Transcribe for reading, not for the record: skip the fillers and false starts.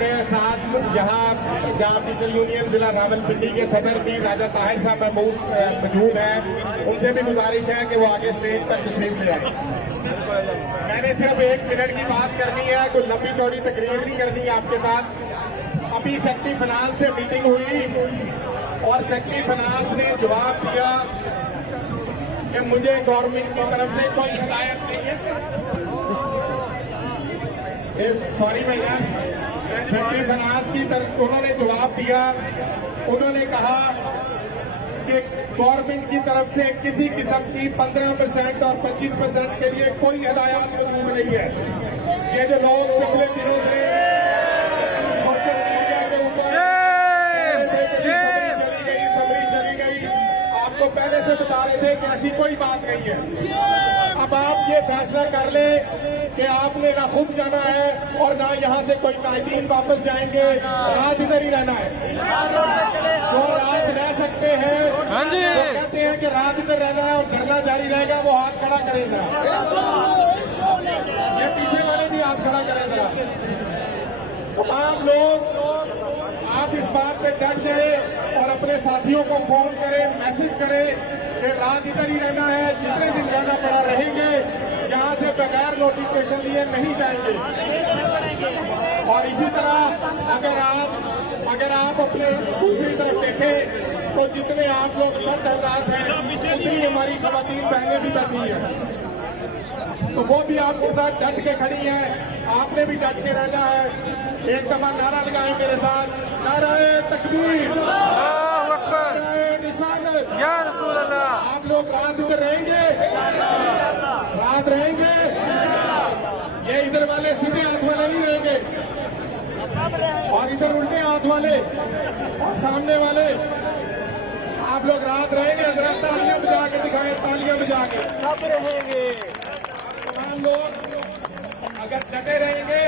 हमारे साथ यहाँ पंजाब नेशनल यूनियन जिला रावलपिंडी के सदर भी राजा ताहिर साहब महमूद मौजूद हैं। उनसे भी गुजारिश है कि वो आगे स्टेज पर तशरीफ ले आए। मैंने सिर्फ 1 मिनट की बात करनी है, कोई लंबी चौड़ी तकरीर नहीं करनी है आपके साथ। अभी सेक्रेटरी फाइनेंस से मीटिंग हुई और सेक्रेटरी फाइनेंस ने जवाब दिया कि मुझे गवर्नमेंट की तरफ से कोई हिदायत नहीं है। सॉरी भैया, सेक्रेटरी फाइनेंस की तरफ उन्होंने जवाब दिया। उन्होंने कहा कि गवर्नमेंट की तरफ से किसी किस्म की 15% और 25% के लिए कोई हिदायत मौजूद नहीं है। ये जो लोग पिछले दिनों से सोशल मीडिया के ऊपर चली गई, आपको पहले से बता रहे थे कि ऐसी कोई बात नहीं है। अब आप ये फैसला कर ले कि आपने ना खुद जाना है और ना यहाँ से कोई कायदीन वापस जाएंगे, रात इधर ही रहना है। जो रात रह सकते हैं वो कहते हैं कि रात इधर रहना है और धरना जारी रहेगा, वो हाथ खड़ा करेगा। ये पीछे वाले भी हाथ खड़ा करेगा। तमाम लोग आप इस बात पे डट जाए और अपने साथियों को फोन करें, मैसेज करें कि रात इधर ही रहना है, जितने दिन रहना पड़ा रहेंगे, यहाँ से बगैर नोटिफिकेशन लिए नहीं जाएंगे। और इसी तरह अगर आप अपने दूसरी तरफ देखें तो जितने आप लोग मर्द हजरात हैं उतनी हमारी खवातीन बहनें भी बैठी हैं, तो वो भी आपके साथ डट के खड़ी हैं। आपने भी डट के रहना है। एक दफा नारा लगाएं मेरे साथ, नाराए तकबीर, नाराए रिसालत, या रसूल अल्लाह। आप लोग रात इधर रहेंगे, रात रहेंगे। ये इधर वाले सीधे हाथ वाले नहीं रहेंगे और इधर उल्टे हाथ वाले और सामने वाले। आप लोग रात रहेंगे। जरा तालियां बजा के दिखाएं, तालियां बजा के। सब रहेंगे। तमाम लोग अगर डटे रहेंगे